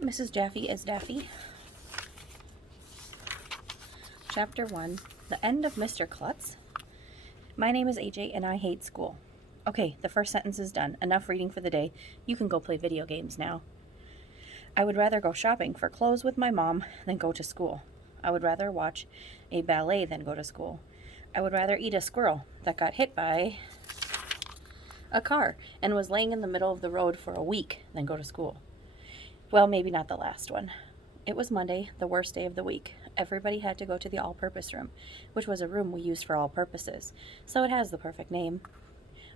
Mrs. Jaffee is Daffy. Chapter 1. The End of Mr. Klutz. My name is AJ and I hate school. Okay, the first sentence is done. Enough reading for the day. You can go play video games now. I would rather go shopping for clothes with my mom than go to school. I would rather watch a ballet than go to school. I would rather eat a squirrel that got hit by a car and was laying in the middle of the road for a week than go to school. Well, maybe not the last one. It was Monday, the worst day of the week. Everybody had to go to the all-purpose room, which was a room we used for all purposes, so it has the perfect name.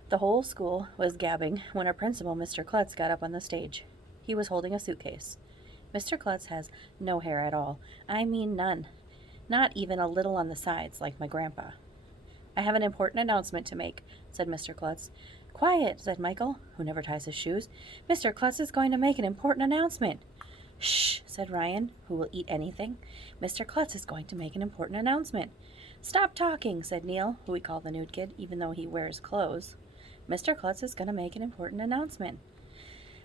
The whole school was gabbing when our principal, Mr. Klutz, got up on the stage. He was holding a suitcase. Mr. Klutz has no hair at all. I mean none. Not even a little on the sides, like my grandpa. I have an important announcement to make, said Mr. Klutz. Quiet, said Michael, who never ties his shoes. Mr. Klutz is going to make an important announcement. Shh, said Ryan, who will eat anything. Mr. Klutz is going to make an important announcement. Stop talking, said Neil, who we call the nude kid, even though he wears clothes. Mr. Klutz is going to make an important announcement.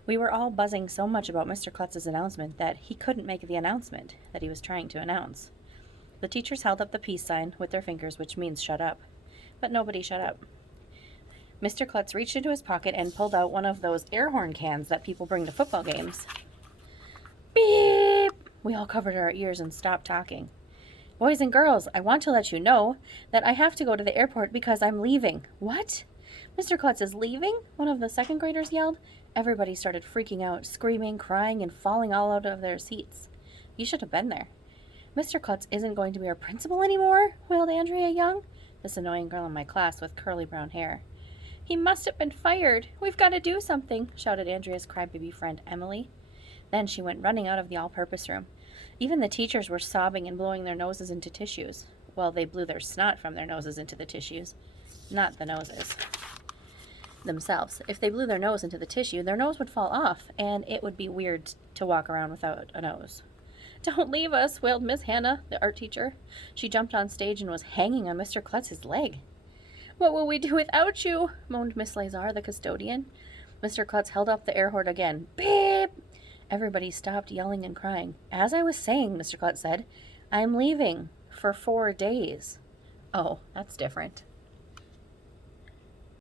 We were all buzzing so much about Mr. Klutz's announcement that he couldn't make the announcement that he was trying to announce. The teachers held up the peace sign with their fingers, which means shut up. But nobody shut up. Mr. Klutz reached into his pocket and pulled out one of those air horn cans that people bring to football games. Beep! We all covered our ears and stopped talking. Boys and girls, I want to let you know that I have to go to the airport because I'm leaving. What? Mr. Klutz is leaving? One of the second graders yelled. Everybody started freaking out, screaming, crying, and falling all out of their seats. You should have been there. Mr. Klutz isn't going to be our principal anymore, wailed Andrea Young, this annoying girl in my class with curly brown hair. He must have been fired. We've got to do something, shouted Andrea's crybaby friend Emily. Then she went running out of the all-purpose room. Even the teachers were sobbing and blowing their noses into tissues. Well, they blew their snot from their noses into the tissues, not the noses themselves. If they blew their nose into the tissue, their nose would fall off, and it would be weird to walk around without a nose. Don't leave us, wailed Miss Hannah, the art teacher. She jumped on stage and was hanging on Mr. Klutz's leg. What will we do without you? Moaned Miss Lazar, the custodian. Mr. Klutz held up the air horn again. Beep! Everybody stopped yelling and crying. As I was saying, Mr. Klutz said, I'm leaving for 4 days. Oh, that's different.